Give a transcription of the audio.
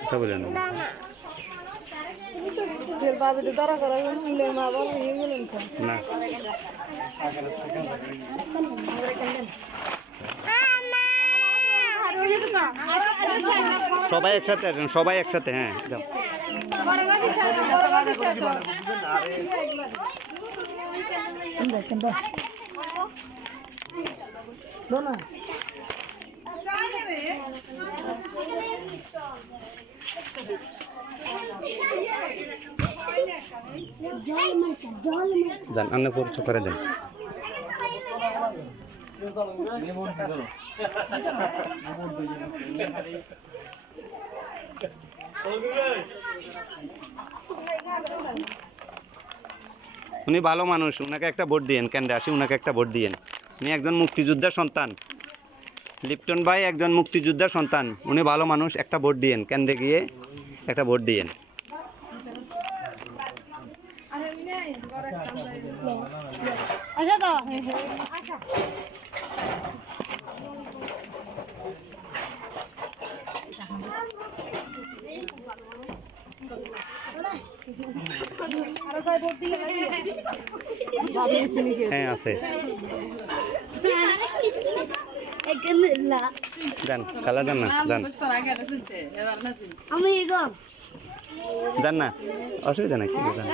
কথা বলে না না সবাই একসাথে আসেন, সবাই একসাথে। হ্যাঁ যাও। যান, আন্না পরিচয় করে দেন। উনি ভালো মানুষ, উনাকে একটা ভোট দিয়েন। কেন্দ্রে আসি, উনাকে একটা ভোট দিয়েন। উনি একজন মুক্তিযোদ্ধার সন্তান। লিপ্টন ভাই একজন মুক্তিযোদ্ধার সন্তান, উনি ভালো মানুষ, একটা ভোট দিয়েন। কেন্দ্রে গিয়ে একটা ভোট দিয়েন। হ্যাঁ আছে। দেন, কালা দেন না, দেন দেন না, অসুবিধা নাই। কি দেন